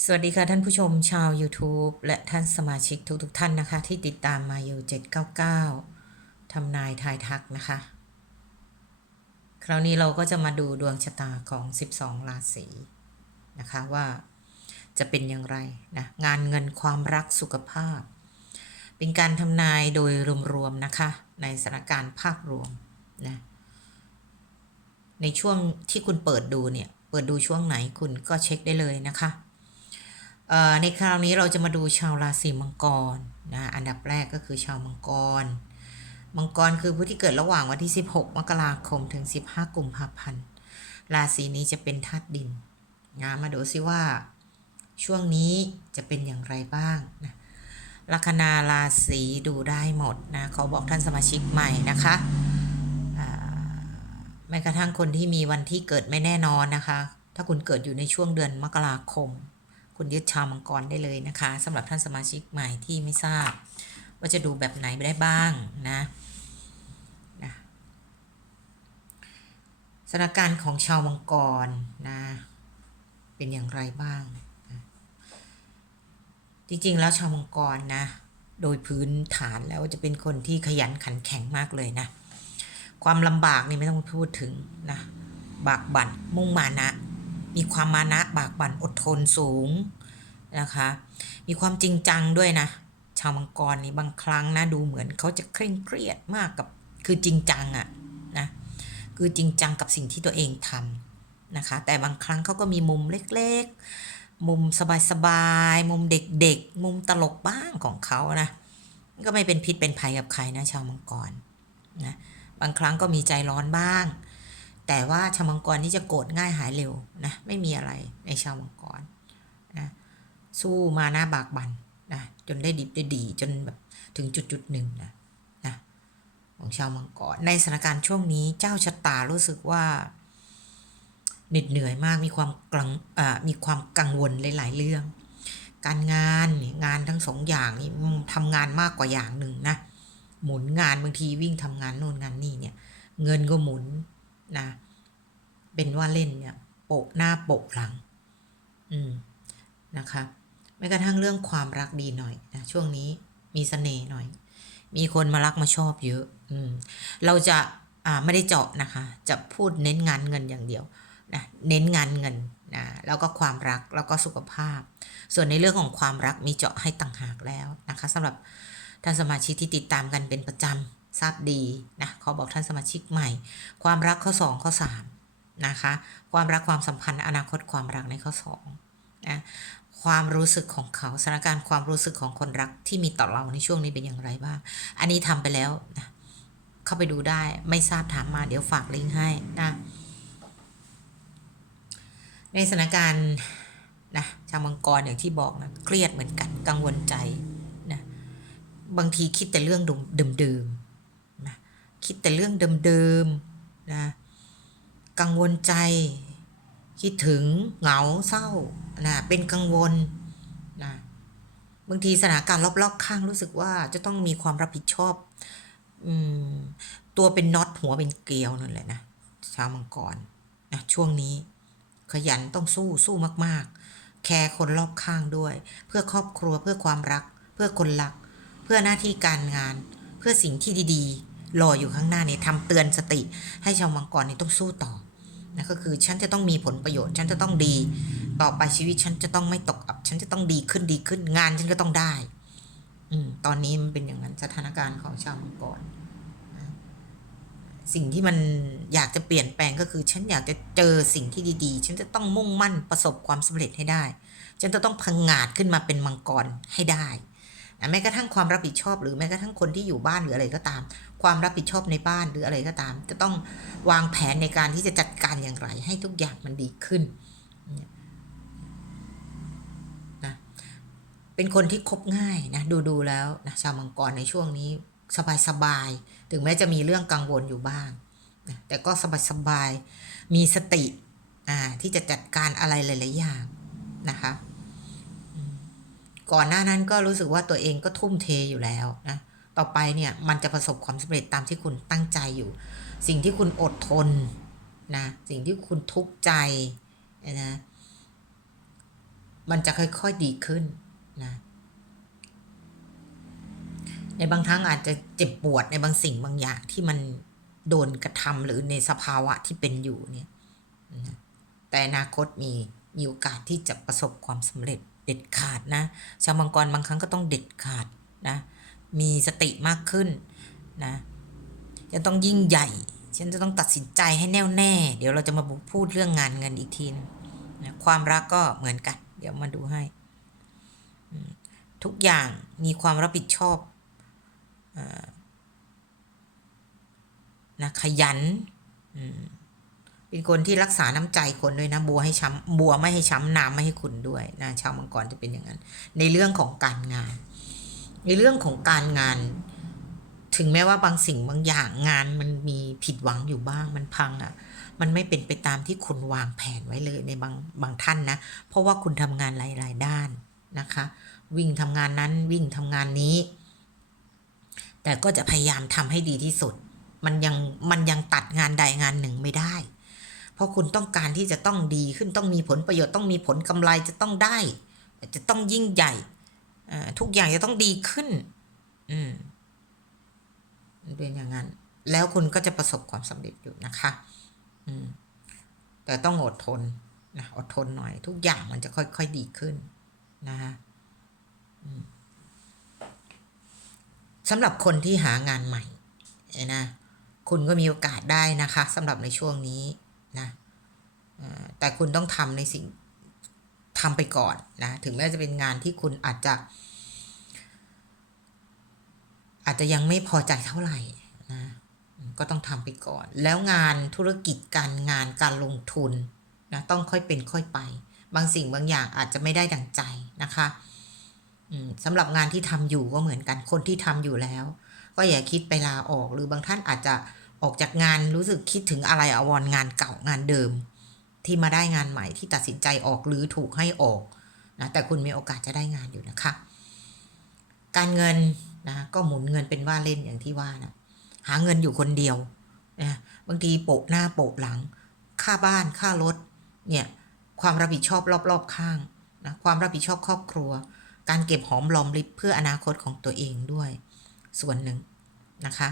สวัสดีค่ะท่านผู้ชมชาว YouTube และท่านสมาชิกทุกๆทท่านนะคะ ที่ติดตามมาอยู่799ทำนายทายทักนะคะ คราวนี้เราก็จะมาดูดวงชะตาของ 12 ราศีนะคะว่าจะเป็นอย่างไรนะงานเงินความรักสุขภาพ เป็นการทำนายโดยรวมๆนะคะ ในสถานการณ์ภาพรวมนะในช่วงที่คุณเปิดดูเนี่ย เปิดดูช่วงไหนคุณก็เช็คได้เลยนะคะ ในคราวนี้เราจะมาดูชาวราศีมังกรนะอันดับแรกก็คือชาวมังกร มังกรคือผู้ที่เกิดระหว่างวันที่ 16 มกราคมถึง 15 กุมภาพันธ์ราศีนี้จะเป็นธาตุดินนะมาดูซิว่า ช่วงนี้จะเป็นอย่างไรบ้างนะลัคนาราศีดูได้หมดนะเขาบอกท่านสมาชิกใหม่นะคะแม้กระทั่งคนที่มีวันที่เกิดไม่แน่นอนนะคะ ถ้าคุณเกิดอยู่ในช่วงเดือนมกราคม คุณยึดชาวมังกรได้เลยนะคะสำหรับท่านสมาชิกใหม่ที่ไม่ทราบ ว่าจะดูแบบไหนได้บ้างนะนะสถานการณ์ของชาวมังกรนะเป็นอย่างไรบ้างนะจริงๆแล้วชาวมังกรนะโดยพื้นฐานแล้วจะเป็นคนที่ขยันขันแข็งมากเลยนะ ความลำบากนี่ไม่ต้องพูดถึงนะบากบั่นมุ่งมานะ มีความมานะบากบั่นอดทนสูงนะคะ มีความจริงจังด้วยนะ ชาวมังกรนี่บางครั้งนะดูเหมือนเขาจะเคร่งเครียดมากกับคือจริงจังอะนะคือจริงจังกับสิ่งที่ตัวเองทำนะคะ แต่บางครั้งเขาก็มีมุมเล็กๆ มุมสบายๆ มุมเด็กๆ มุมตลกบ้างของเขานะก็ไม่เป็นพิษเป็นภัยกับใครนะชาวมังกรนะบางครั้งก็มีใจร้อนบ้าง แต่ว่าชาวมังกรนี่จะโกรธง่ายหายเร็วนะไม่มีอะไรในชาวมังกรนะสู้มาหน้าบากบันนะจนได้ดิบได้ดีจนแบบถึงจุดจุดหนึ่งนะนะของชาวมังกรในสถานการณ์ช่วงนี้เจ้าชะตารู้สึกว่าเหน็ดเหนื่อยมากมีความกังมีความกังวลหลาย ๆ เรื่อง การงานงานทั้งสองอย่างนี่ทำงานมากกว่าอย่างหนึ่งนะหมุนงานบางทีวิ่งทำงานโน่นงานนี่เนี่ย เงินก็หมุน นะเป็นว่าเล่นเนี่ยโปะหน้าโปะหลัง อืมนะคะแม้กระทั่งเรื่องความรักดีหน่อยนะช่วงนี้มีเสน่ห์หน่อย มีคนมารักมาชอบเยอะ อืมเราจะอ่าไม่ได้เจาะนะคะ จะพูดเน้นงานเงินอย่างเดียวนะเน้นงานเงินนะแล้วก็ความรักแล้วก็สุขภาพ ส่วนในเรื่องของความรักมีเจาะให้ต่างหากแล้วนะคะสำหรับท่านสมาชิกที่ติดตามกันเป็นประจำ ทราบดีนะขอบอกท่านสมาชิกใหม่ ความรักข้อ 2 ข้อ3นะคะความรักความสัมพันธ์อนาคตความรักในข้อ2นะความรู้สึกของเขาสถานการณ์ความรู้สึกของคนรักที่มีต่อเราในช่วงนี้เป็นอย่างไรบ้าง อันนี้ทำไปแล้วนะเข้าไปดูได้ไม่ทราบถามมาเดี๋ยวฝากลิงก์ให้นะในสถานการณ์นะชาวมังกรอย่างที่บอกนะเครียดเหมือนกันกังวลใจนะบางทีคิดแต่เรื่องดิมๆนะ คิดแต่เรื่องเดิมๆนะกังวลใจ คิดถึงเหงาเศร้านะเป็นกังวลนะบางทีสถานการณ์รอบๆข้างรู้สึกว่าจะต้องมีความรับผิดชอบอืมตัวเป็นน็อตหัวเป็นเกลียวนั่นแหละนะชาวมังกรนะช่วงนี้ขยันต้องสู้สู้มากๆ แคร์คนรอบข้างด้วย เพื่อครอบครัวเพื่อความรัก เพื่อคนรัก เพื่อหน้าที่การงาน เพื่อสิ่งที่ดี ๆ รออยู่ข้างหน้าเนี่ยทำเตือนสติ ให้ชาวมังกรนี่ต้องสู้ต่อนะก็คือฉันจะต้องมีผลประโยชน์ฉันจะต้องดี ต่อไปชีวิตฉันจะต้องไม่ตกอับ ฉันจะต้องดีขึ้นดีขึ้นงานฉันก็ต้องได้ อืมตอนนี้มันเป็นอย่างนั้นสถานการณ์ของชาวมังกรสิ่งที่มันอยากจะเปลี่ยนแปลงก็คือ ฉันอยากจะเจอสิ่งที่ดีๆ ฉันจะต้องมุ่งมั่นประสบความสำเร็จให้ได้ ฉันจะต้องพังงาดขึ้นมาเป็นมังกรให้ได้ แม้กระทั่งความรับผิดชอบ หรือแม้กระทั่งคนที่อยู่บ้านหรืออะไรก็ตาม ความรับผิดชอบในบ้านหรืออะไรก็ตาม จะต้องวางแผนในการที่จะจัดการอย่างไร ให้ทุกอย่างมันดีขึ้นนะเป็นคนที่คบง่ายนะดูดูแล้วนะชาวมังกรในช่วงนี้สบายๆถึงแม้จะมีเรื่องกังวลอยู่บ้างนะแต่ก็สบายๆมีสติอ่าที่จะจัดการอะไรหลาย ๆ อย่างนะคะ ก่อนหน้านั้นก็รู้สึกว่าตัวเองก็ทุ่มเทอยู่แล้วนะต่อไปเนี่ยมันจะประสบความสำเร็จตามที่คุณตั้งใจอยู่ สิ่งที่คุณอดทนนะสิ่งที่คุณทุกข์ใจนะมันจะค่อยๆดีขึ้นนะในบางครั้งอาจจะเจ็บปวดในบางสิ่งบางอย่างที่มันโดนกระทำหรือในสภาวะที่เป็นอยู่เนี่ยนะแต่อนาคตมีมีโอกาสที่จะประสบความสำเร็จ เด็ดขาดนะชาวมังกรบางครั้งก็ต้องเด็ดขาดนะมีสติมากขึ้นนะจะต้องยิ่งใหญ่ ฉันจะต้องตัดสินใจให้แน่วแน่ เดี๋ยวเราจะมาพูดเรื่องงานเงินอีกทีนะความรักก็เหมือนกัน เดี๋ยวมาดูให้ ทุกอย่างมีความรับผิดชอบอนะขยัน อืม เป็นคนที่รักษาน้ำใจคนด้วยนะบัวให้ช้ำบัวไม่ให้ช้ำน้ำไม่ให้ขุนด้วยนะชาวมังกรจะเป็นอย่างนั้น ในเรื่องของการงาน ในเรื่องของการงาน ถึงแม้ว่าบางสิ่งบางอย่างงานมันมีผิดหวังอยู่บ้างมันพังอะ่ะ มันไม่เป็นไปตามที่คุณวางแผนไว้เลยในบางบางท่านนะ เพราะว่าคุณทำงานหลาย ๆ ด้านนะคะ วิ่งทำงานนั้นวิ่งทำงานนี้ แต่ก็จะพยายามทำให้ดีที่สุด มันยังมันยังตัดงานใดงานหนึ่งไม่ได้ เพราะคุณต้องการที่จะต้องดีขึ้นต้องมีผลประโยชน์ต้องมีผลกำไรจะต้องได้ จะต้องยิ่งใหญ่ทุกอย่างจะต้องดีขึ้น อืมมันเป็นอย่างนั้น แล้วคุณก็จะประสบความสำเร็จอยู่นะคะ อืม แต่ต้องอดทนนะอดทนหน่อย ทุกอย่างมันจะค่อยๆดีขึ้นนะคะสำหรับคนที่หางานใหม่นะคุณก็มีโอกาสได้นะคะสำหรับในช่วงนี้ นะแต่คุณต้องทำในสิ่งทำไปก่อนนะ ถึงแม้จะเป็นงานที่คุณอาจจะ อาจจะยังไม่พอใจเท่าไหร่นะก็ต้องทำไปก่อน แล้วงานธุรกิจการงานการลงทุนนะต้องค่อยเป็นค่อยไป บางสิ่งบางอย่างอาจจะไม่ได้ดังใจนะคะสำหรับงานที่ทำอยู่ก็เหมือนกันคนที่ทำอยู่แล้ว ก็อย่าคิดไปลาออกหรือบางท่านอาจจะ ออกจากงานรู้สึกคิดถึงอะไรอาวรงานเก่างานเดิม ที่มาได้งานใหม่ที่ตัดสินใจออกหรือถูกให้ออกนะแต่คุณมีโอกาสจะได้งานอยู่นะคะ การเงินนะก็หมุนเงินเป็นว่าเล่นอย่างที่ว่านะหาเงินอยู่คนเดียวนะบางทีโปะหน้าโปะหลัง ค่าบ้านค่ารถเนี่ยความรับผิดชอบรอบๆข้างนะความรับผิดชอบครอบครัว การเก็บหอมรอมริบเพื่ออนาคตของตัวเองด้วย ส่วนหนึ่งนะคะ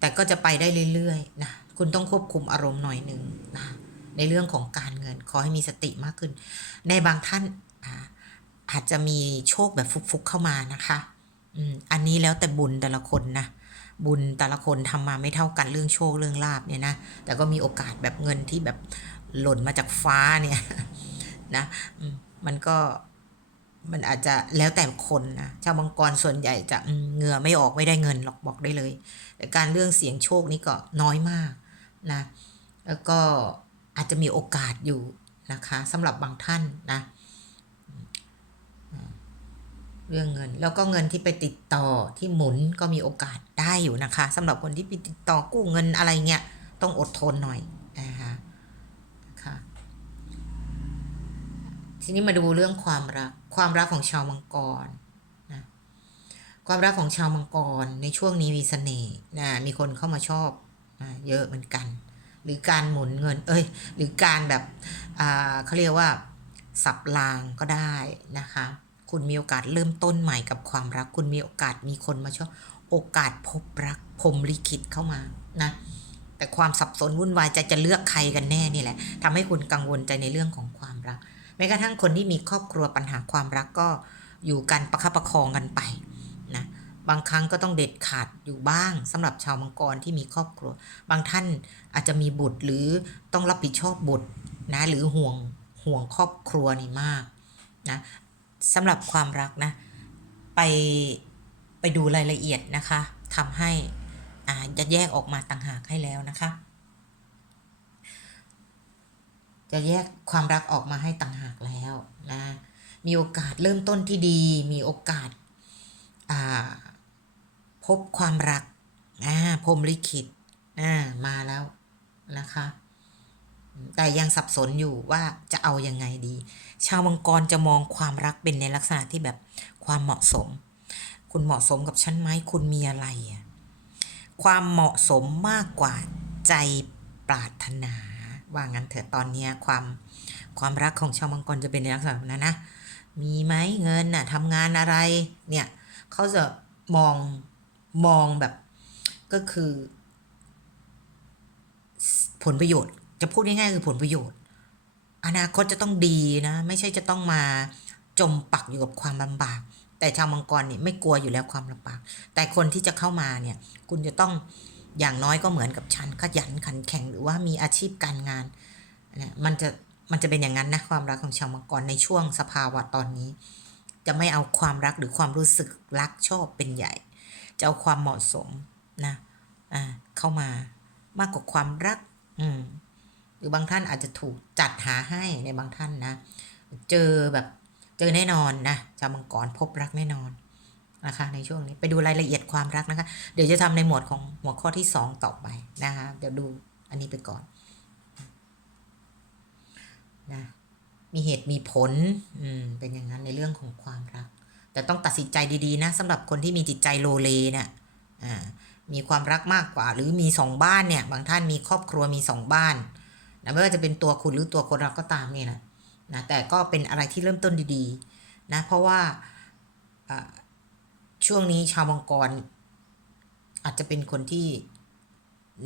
แต่ก็จะไปได้เรื่อยๆนะคุณต้องควบคุมอารมณ์หน่อยหนึ่งนะในเรื่องของการเงินขอให้มีสติมากขึ้น ในบางท่านอาอาจจะมีโชคแบบฟุกๆเข้ามานะคะอันนี้แล้วแต่บุญแต่ละคนนะบุญแต่ละคนทำมาไม่เท่ากันเรื่องโชคเรื่องลาบเนี่ยนะแต่ก็มีโอกาสแบบเงินที่แบบหล่นมาจากฟ้าเนี่ยนะมันก็ มันอาจจะแล้วแต่คนนะชาวมังกรส่วนใหญ่จะเงือไม่ออกไม่ได้เงินหรอกบอกได้เลย แต่การเรื่องเสียงโชคนี่ก็น้อยมากนะแล้วก็อาจจะมีโอกาสอยู่นะคะสำหรับบางท่านนะเรื่องเงินแล้วก็เงินที่ไปติดต่อที่หมุนก็มีโอกาสได้อยู่นะคะสำหรับคนที่ไปติดต่อกู้เงินอะไรเงี้ยต้องอดทนหน่อยนะคะ ทีนี้มาดูเรื่องความรัก ความรักของชาวมังกรนะความรักของชาวมังกรในช่วงนี้มีเสน่ห์นะมีคนเข้ามาชอบนะเยอะเหมือนกัน หรือการหมุนเงิน เอ้ย หรือการแบบอ่าเขาเรียกว่า สับรางก็ได้นะคะ คุณมีโอกาสเริ่มต้นใหม่กับความรัก คุณมีโอกาสมีคนมาชอบ โอกาสพบรักพรมลิขิตเข้ามานะแต่ความสับสนวุ่นวายใจจะเลือกใครกันแน่นี่แหละทำให้คุณกังวลใจในเรื่องของความรัก ม้กระทั่งคนที่มีครอบครัวปัญหาความรักก็อยู่กันประคับประคองกันไปนะบางครั้งก็ต้องเด็ดขาดอยู่บ้างสำหรับชาวมังกรที่มีครอบครัว บางท่านอาจจะมีบุตรหรือต้องรับผิดชอบบุตรนะหรือห่วงห่วงครอบครัวนี่มากนะสำหรับความรักนะไปไปดูรายละเอียดนะคะทำให้อ่าจะแยกออกมาต่างหากให้แล้วนะคะ จะแยกความรักออกมาให้ต่างหากแล้วนะมีโอกาสเริ่มต้นที่ดี มีโอกาสาพบความรักอ่าพรมลิขิตอ่ามาแล้วนะคะ แต่ยังสับสนอยู่ว่าจะเอายังไงดี ชาวมังกรจะมองความรักเป็นในลักษณะที่แบบความเหมาะสม คุณเหมาะสมกับฉันไหมคุณมีอะไรอะความเหมาะสมมากกว่าใจปรารถนา ว่างั้นเถอะตอนนี้ความความรักของชาวมังกรจะเป็นในลักษณะนั้นนะมีไหมเงินน่ะทำงานอะไรเนี่ยเขาจะมองมองแบบก็คือ ผลประโยชน์จะพูดง่ายๆคือผลประโยชน์ อนาคตจะต้องดีนะ ไม่ใช่จะต้องมาจมปักอยู่กับความลำบาก แต่ชาวมังกรเนี่ยไม่กลัวอยู่แล้วความลำบาก แต่คนที่จะเข้ามาเนี่ย คุณจะต้อง อย่างน้อยก็เหมือนกับฉันขยันขันแข็งหรือว่ามีอาชีพการงานเนี่ยมันจะมันจะเป็นอย่างนั้นนะความรักของชาวมังกรในช่วงสภาวะตอนนี้ จะไม่เอาความรักหรือความรู้สึกรักชอบเป็นใหญ่ จะเอาความเหมาะสมนะอ่าเข้ามามากกว่าความรัก อืมหรือบางท่านอาจจะถูกจัดหาให้ในบางท่านนะ เจอแบบเจอแน่นอนนะชาวมังกรพบรักแน่นอน นะคะในช่วงนี้ไปดูรายละเอียดความรักนะคะ เดี๋ยวจะทำในหมวดของหัวข้อที่ 2 ต่อไปนะคะเดี๋ยวดูอันนี้ไปก่อนนะมีเหตุมีผลอืมเป็นอย่างนั้นในเรื่องของความรัก แต่ต้องตัดสินใจดีๆนะสำหรับคนที่มีจิตใจโลเลเนี่ยอ่ามีความรักมากกว่า หรือมีสองบ้านเนี่ย บางท่านมีครอบครัวมีสองบ้านนะไม่ว่าจะเป็นตัวคุณหรือตัวคนรักก็ตามเนี่แหละนะแต่ก็เป็นอะไรที่เริ่มต้นดีๆนะเพราะว่าอ่า ช่วงนี้ชาวมังกร อาจจะเป็นคนที่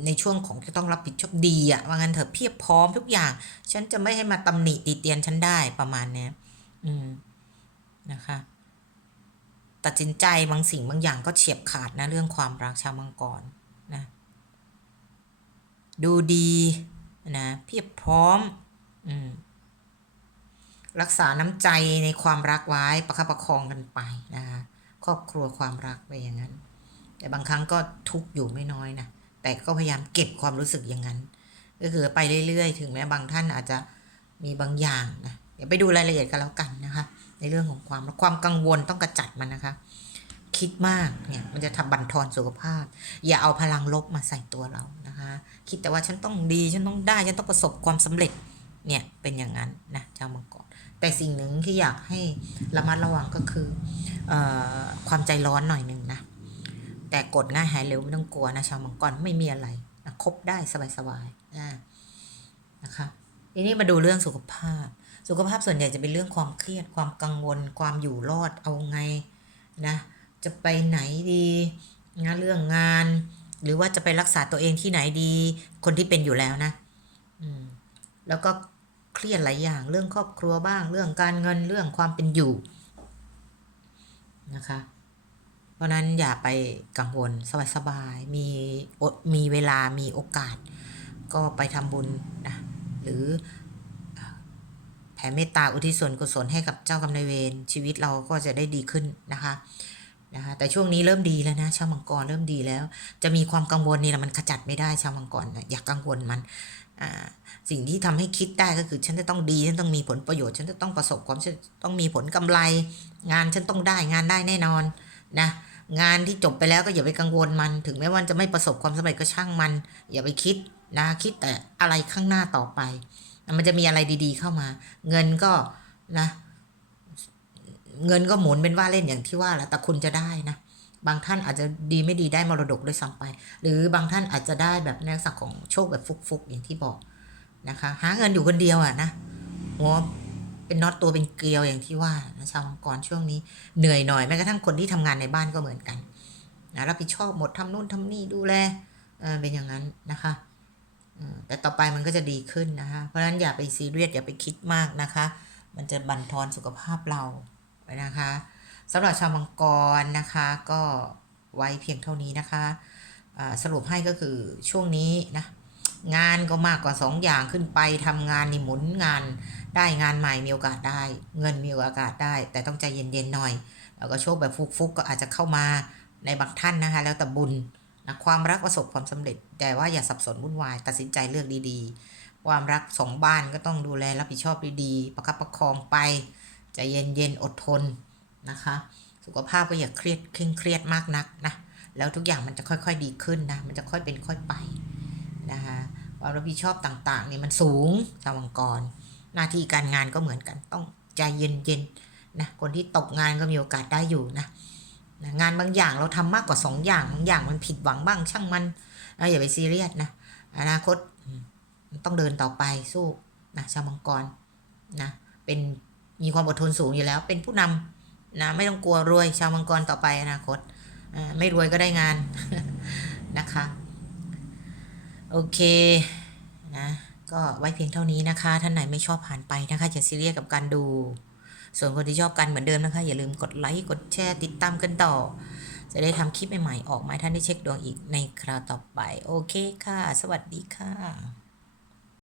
ในช่วงของจะต้องรับผิดชอบดีอะว่างั้นเถอะเพียบพร้อมทุกอย่าง ฉันจะไม่ให้มาตำหนิติเตียนฉันได้ประมาณเนี้ยอืมนะคะ ตัดสินใจบางสิ่งบางอย่างก็เฉียบขาดนะเรื่องความรักชาวมังกรนะ ดูดีนะเพียบพร้อม อืมรักษาน้ำใจในความรักไว้ประคับประคองกันไปนะคะ ครอบครัวความรักไปอย่างนั้น แต่บางครั้งก็ทุกอยู่ไม่น้อยนะแต่ก็พยายามเก็บความรู้สึกอย่างนั้น ก็คือไปเรื่อยๆ ถึงแม้บางท่านอาจจะมีบางอย่างนะเดี๋ยวไปดูรายละเอียดกันแล้วกันนะคะ ในเรื่องของความความกังวลต้องกระจัดมันนะคะ คิดมากเนี่ยมันจะทำบั่นทอนสุขภาพ อย่าเอาพลังลบมาใส่ตัวเรานะคะ คิดแต่ว่าฉันต้องดีฉันต้องได้ฉันต้องประสบความสำเร็จ เนี่ยเป็นอย่างนั้นนะชาวมังกรแต่สิ่งหนึ่งที่อยากให้ระมัดระวังก็คือออความใจร้อนหน่อยหนึ่งนะแต่กดง่ายหายเร็วไม่ต้องกลัวนะชาวมังกรไม่มีอะไรนะคบได้สบายๆนะนะคะทีนี้มาดูเรื่องสุขภาพ สุขภาพส่วนใหญ่จะเป็นเรื่องความเครียดความกังวล ความอยู่รอดเอาไงนะจะไปไหนดีนะเรื่องงาน หรือว่าจะไปรักษาตัวเองที่ไหนดี คนที่เป็นอยู่แล้วนะ อืม แล้วก็ เครียดหลายอย่าง เรื่องครอบครัวบ้าง เรื่องการเงินเรื่องความเป็นอยู่นะคะ เพราะนั้นอย่าไปกังวลสบายๆมีอดมีเวลามีโอกาส ก็ไปทำบุญนะหรือแผ่เมตตาอุทิศส่วนกุศลให้กับเจ้ากรรมนายเวรชีวิตเราก็จะได้ดีขึ้นนะคะนะคะแต่ช่วงนี้เริ่มดีแล้วนะชาวมังกรเริ่มดีแล้ว จะมีความกังวลนี่แหละมันขจัดไม่ได้ชาวมังกรนะอย่ากกังวลมัน สิ่งที่ทำให้คิดได้ก็คือฉันจะต้องดี ฉันต้องมีผลประโยชน์ ฉันจะต้องประสบความฉันต้องมีผลกำไร งานฉันต้องได้งานได้แน่นอนนะงานที่จบไปแล้วก็อย่าไปกังวลมัน ถึงแม้ว่าจะไม่ประสบความสำเร็จก็ช่างมัน อย่าไปคิดนะคิดแต่อะไรข้างหน้าต่อไป มันจะมีอะไรดีๆเข้ามา เงินก็นะ เงินก็หมุนเป็นว่าเล่นอย่างที่ว่าแหละแต่คุณจะได้นะ บางท่านอาจจะดีไม่ดีได้มรดกด้วยซ้ำไป หรือบางท่านอาจจะได้แบบในลักษณะของโชคแบบฟุกๆ อย่างที่บอกนะคะ หาเงินอยู่คนเดียวอะนะหัวเป็นน็อตตัวเป็นเกลียวอย่างที่ว่านะชาวมังกรช่วงนี้เหนื่อยหน่อยแม้กระทั่งคนที่ทำงานในบ้านก็เหมือนกันนะรับผิดชอบหมดทำนู่นทำนี่ดูแลเออเป็นอย่างนั้นนะคะแต่ต่อไปมันก็จะดีขึ้นนะคะ เพราะฉะนั้นอย่าไปซีเรียสอย่าไปคิดมากนะคะ มันจะบั่นทอนสุขภาพเราไว้นะคะ สำหรับชาวมังกรนะคะก็ไว้เพียงเท่านี้นะคะสรุปให้ก็คือช่วงนี้นะงานก็มากกว่า 2 อย่างขึ้นไปทำงานนี่หมุนงานได้งานใหม่มีโอกาสได้ เงินมีโอกาสได้ แต่ต้องใจเย็นๆหน่อย แล้วก็โชคแบบฟุกๆก็อาจจะเข้ามาในบางท่านนะคะ แล้วแต่บุญนะความรักประสบความสำเร็จ แต่ว่าอย่าสับสนวุ่นวาย ตัดสินใจเลือกดีๆ ความรักสองบ้านก็ต้องดูแลรับผิดชอบดีๆ ประคับประคองไปใจเย็นๆอดทน นะคะ สุขภาพก็อย่าเครียดเคร่งเครียดมากนักนะ แล้วทุกอย่างมันจะค่อยๆดีขึ้นนะ มันจะค่อยเป็นค่อยไปนะคะความรับผิดชอบต่างๆนี่มันสูงชาวมังกร หน้าที่การงานก็เหมือนกันต้องใจเย็นๆนะคนที่ตกงานก็มีโอกาสได้อยู่นะงานบางอย่างเราทำมากกว่า 2 อย่างบางอย่างมันผิดหวังบ้างช่างมันนะอย่าไปซีเรียสนะอนาคตต้องเดินต่อไปสู้นะชาวมังกรนะเป็นมีความอดทนสูงอยู่แล้วเป็นผู้นำ นะไม่ต้องกลัวรวยชาวมังกรต่อไปอนาคตาไม่รวยก็ได้งานนะคะ โอเคนะก็ไว้เพียงเท่านี้นะคะ ท่านไหนไม่ชอบผ่านไปนะคะอย่าซีเรียสกับการดู ส่วนคนที่ชอบกันเหมือนเดิมนะคะ อย่าลืมกดไลค์กดแชร์ติดตามกันต่อ จะได้ทำคลิปใหม่ๆออกมาท่านได้เช็คดวงอีกในคราวต่อไป โอเคค่ะ สวัสดีค่ะ